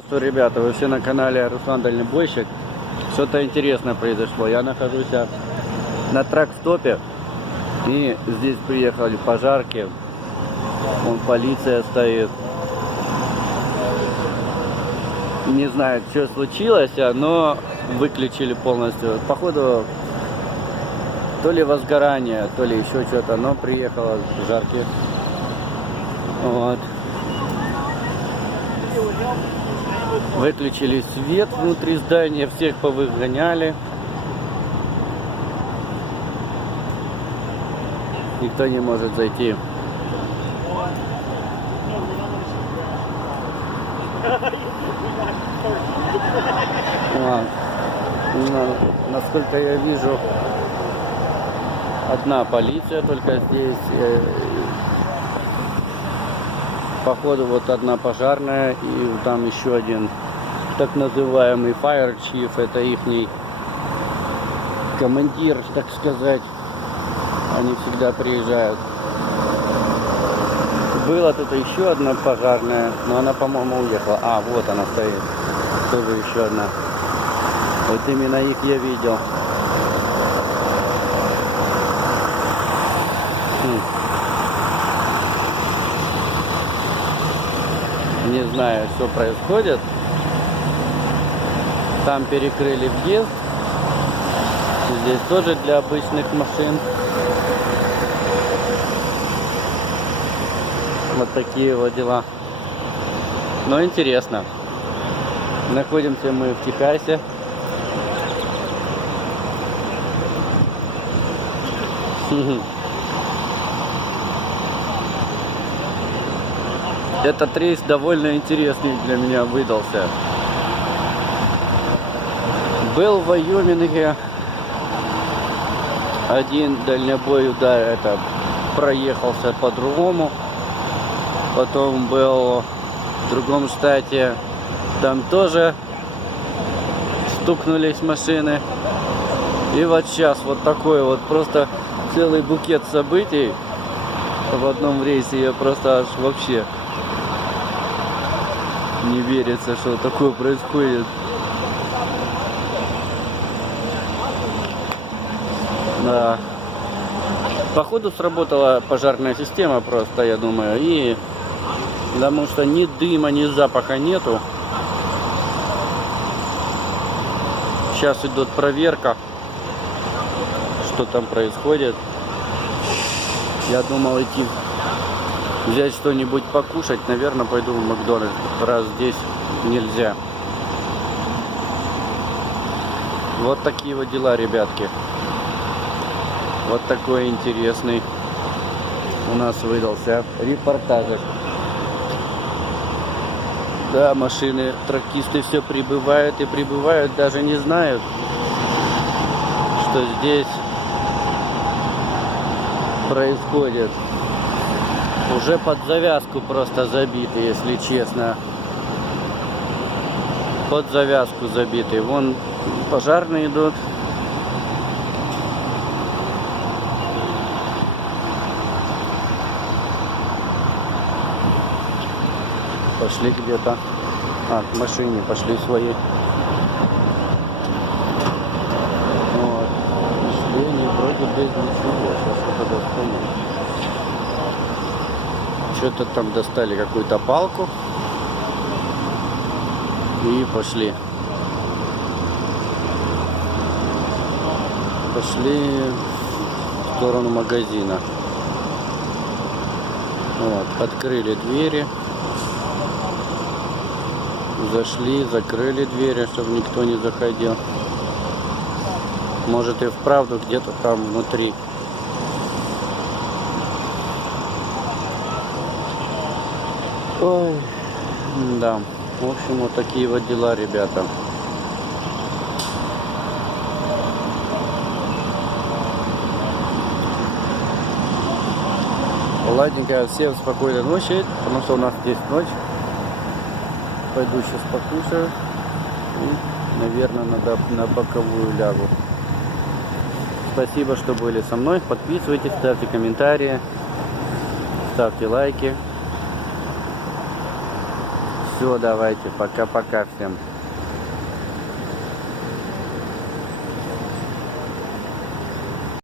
Здравствуйте, ребята, вы все на канале Руслан Дальнобойщик. Что-то интересное произошло. Я нахожусь на трак-стопе, и здесь приехали пожарки. Вон полиция стоит. Не знаю, что случилось, но выключили полностью. Походу, то ли возгорание, то ли еще что-то, но приехало пожарки. Вот. Выключили свет внутри здания, всех повыгоняли. Никто не может зайти. Насколько я вижу, одна полиция только здесь. Походу вот одна пожарная и там еще один так называемый fire chief, это ихний командир, так сказать. Они всегда приезжают. Была тут еще одна пожарная, но она, по-моему, уехала. А, вот она стоит. Тоже еще одна. Вот именно их я видел. Не знаю, что происходит. Там перекрыли въезд. Здесь тоже для обычных машин. Вот такие вот дела. Но интересно. Находимся мы в Техасе. Этот рейс довольно интересный для меня выдался. Был в Вайоминге один дальнобой, да, это проехался по-другому. Потом был в другом штате, там тоже стукнулись машины. И вот сейчас вот такой вот просто целый букет событий в одном рейсе. Я просто аж вообще не верится, что такое происходит. Да. Походу сработала пожарная система просто, я думаю, и потому что ни дыма, ни запаха нету. Сейчас идет проверка, что там происходит. Я думал идти взять что-нибудь покушать, наверное, пойду в Макдональдс, раз здесь нельзя. Вот такие вот дела, ребятки. Вот такой интересный у нас выдался репортажик. Да, машины, тракисты все прибывают и прибывают, даже не знают, что здесь происходит. Уже под завязку просто забиты, если честно. Под завязку забиты. Вон пожарные идут. Пошли где-то. А, к машине пошли свои. Вот. Пошли они вроде без ничего. Сейчас что-то достанем. Что-то там достали, какую-то палку. И пошли. Пошли в сторону магазина. Вот. Открыли двери. Зашли, закрыли двери, чтобы никто не заходил. Может и вправду где-то там внутри. Ой, да. В общем, вот такие вот дела, ребята. Ладненько, всем спокойной ночи, потому что у нас здесь ночь. Пойду сейчас покушаю и, наверное, на боковую лягу. Спасибо, что были со мной. Подписывайтесь, ставьте комментарии, ставьте лайки. Все, давайте, пока-пока всем.